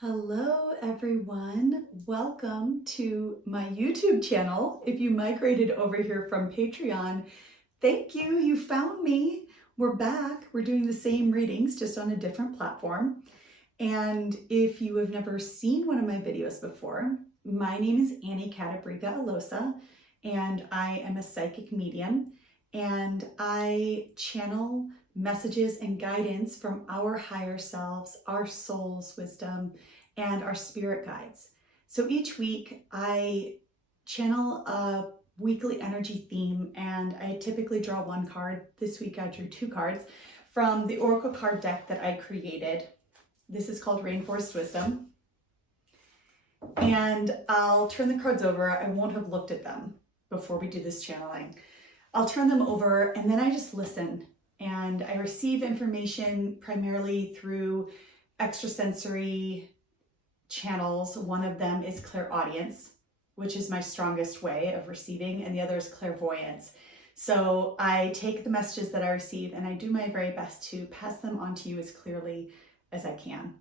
Hello everyone, welcome to my YouTube channel. If you migrated over here from Patreon, thank you, you found me. We're back, we're doing the same readings just on a different platform. And if you have never seen one of my videos before, my name is Annie Catabriga Alosa, and I am a psychic medium, and I channel messages and guidance from our higher selves, our soul's wisdom, and our spirit guides. So each week I channel a weekly energy theme, and I typically draw one card. This week I drew two cards from the Oracle card deck that I created. This is called Rainforest Wisdom. And I'll turn the cards over. I won't have looked at them before we do this channeling. I'll turn them over and then I just listen. And I receive information primarily through extrasensory channels. One of them is clairaudience, which is my strongest way of receiving, and the other is clairvoyance. So I take the messages that I receive and I do my very best to pass them on to you as clearly as I can.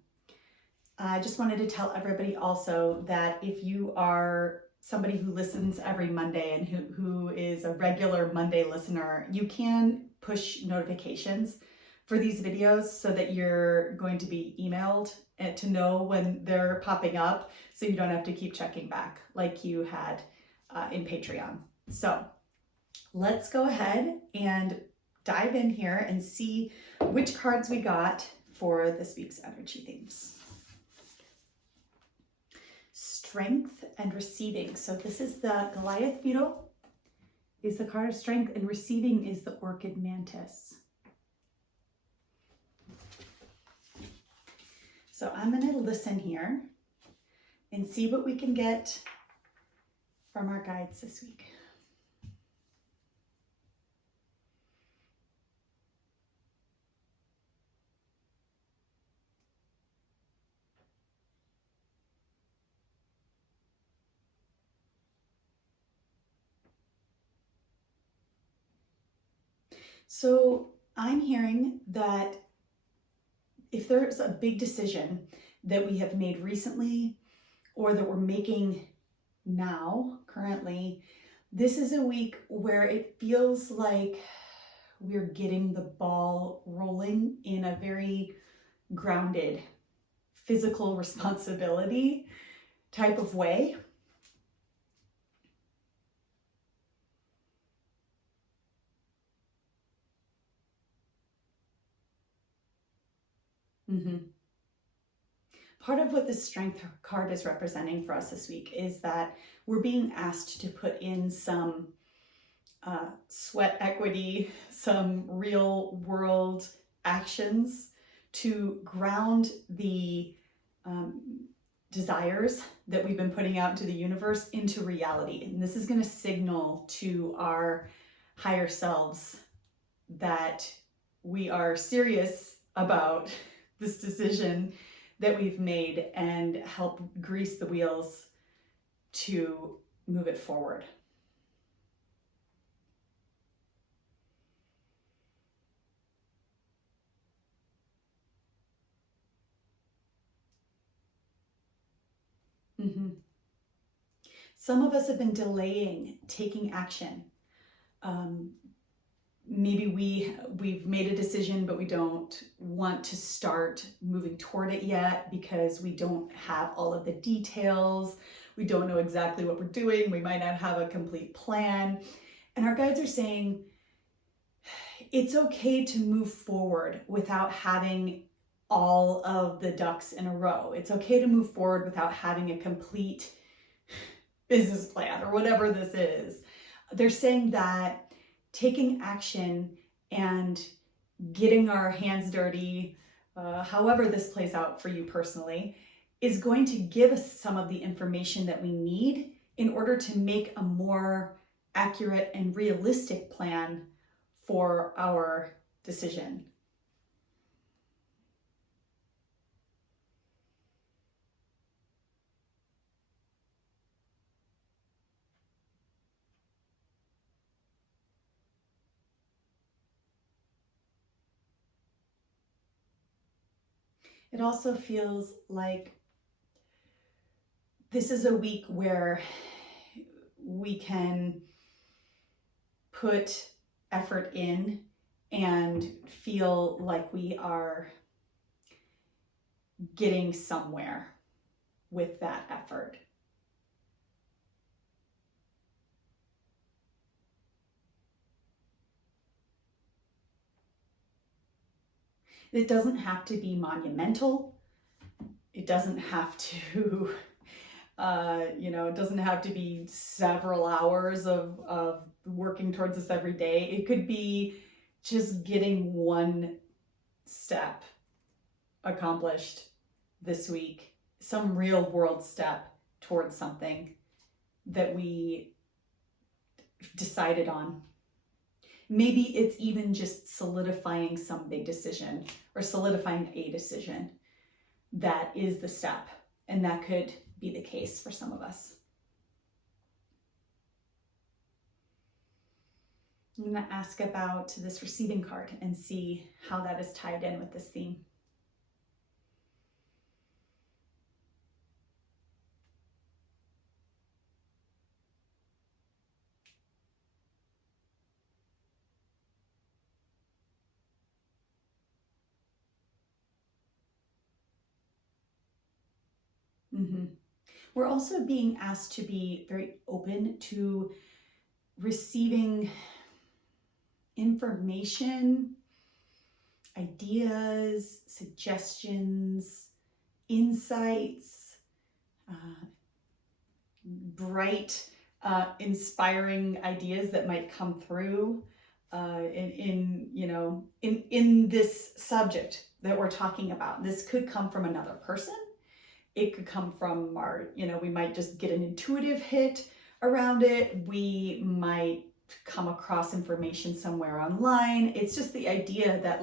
I just wanted to tell everybody also that if you are somebody who listens every Monday and who is a regular Monday listener, you can push notifications for these videos so that you're going to be emailed and to know when they're popping up, so you don't have to keep checking back like you had in Patreon. So let's go ahead and dive in here and see which cards we got for this week's energy themes. Strength and receiving. So this is the Goliath beetle, is the card of strength, and receiving is the orchid mantis. So I'm going to listen here and see what we can get from our guides this week. So I'm hearing that if there's a big decision that we have made recently or that we're making now, currently, this is a week where it feels like we're getting the ball rolling in a very grounded, physical responsibility type of way. Part of what this strength card is representing for us this week is that we're being asked to put in some sweat equity, some real world actions to ground the desires that we've been putting out into the universe into reality. And this is going to signal to our higher selves that we are serious about this decision that we've made and help grease the wheels to move it forward. Some of us have been delaying taking action. Maybe we've made a decision, but we don't want to start moving toward it yet because we don't have all of the details. We don't know exactly what we're doing. We might not have a complete plan. And our guides are saying it's okay to move forward without having all of the ducks in a row. It's okay to move forward without having a complete business plan or whatever this is. They're saying that taking action and getting our hands dirty, however this plays out for you personally, is going to give us some of the information that we need in order to make a more accurate and realistic plan for our decision. It also feels like this is a week where we can put effort in and feel like we are getting somewhere with that effort. It doesn't have to be monumental. It doesn't have to, it doesn't have to be several hours of working towards this every day. It could be just getting one step accomplished this week, some real world step towards something that we decided on. Maybe it's even just solidifying some big decision or solidifying a decision that is the step. And that could be the case for some of us. I'm going to ask about this receiving card and see how that is tied in with this theme. We're also being asked to be very open to receiving information, ideas, suggestions, insights, bright, inspiring ideas that might come through in this subject that we're talking about. This could come from another person. It could come from we might just get an intuitive hit around it. We might come across information somewhere online. It's just the idea that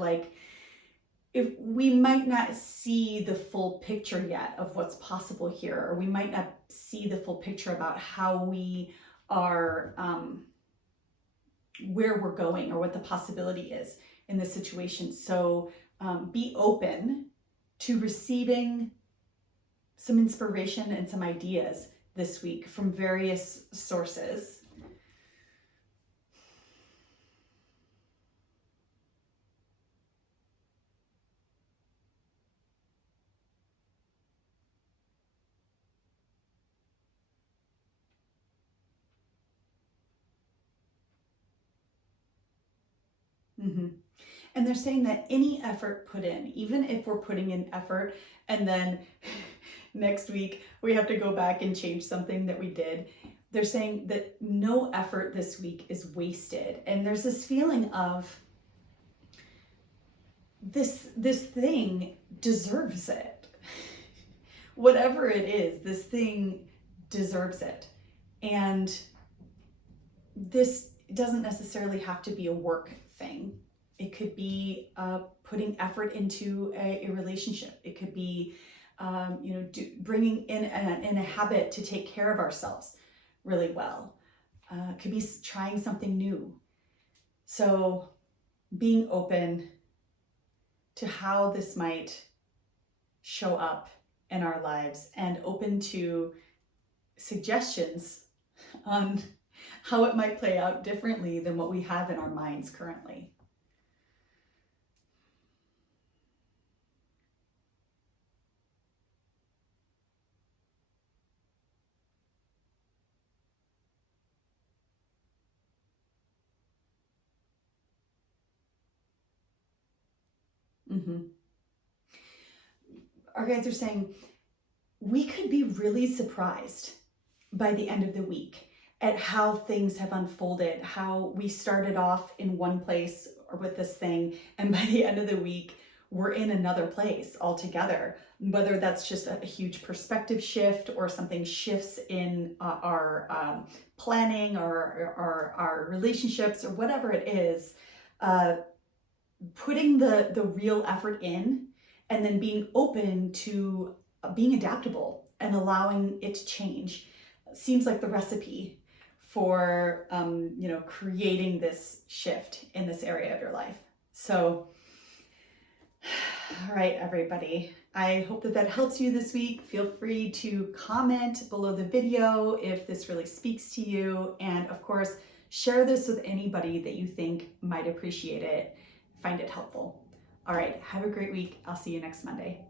if we might not see the full picture yet of what's possible here, or we might not see the full picture about how we are, where we're going or what the possibility is in this situation. So be open to receiving some inspiration and some ideas this week from various sources. And they're saying that any effort put in, even if we're putting in effort and then next week we have to go back and change something that we did, they're saying that no effort this week is wasted. And there's this feeling of this thing deserves it. Whatever it is, this thing deserves it. And this doesn't necessarily have to be a work thing. It could be putting effort into a relationship. It could be, bringing in a habit to take care of ourselves really well. It could be trying something new. So being open to how this might show up in our lives and open to suggestions on how it might play out differently than what we have in our minds currently. Our guides are saying we could be really surprised by the end of the week at how things have unfolded, how we started off in one place or with this thing, and by the end of the week, we're in another place altogether. Whether that's just a huge perspective shift or something shifts in our planning or our relationships or whatever it is, putting the real effort in and then being open to being adaptable and allowing it to change seems like the recipe for creating this shift in this area of your life. So all right, everybody, I hope that that helps you this week. Feel free to comment below the video if this really speaks to you. And of course, share this with anybody that you think might appreciate it, find it helpful. All right, have a great week. I'll see you next Monday.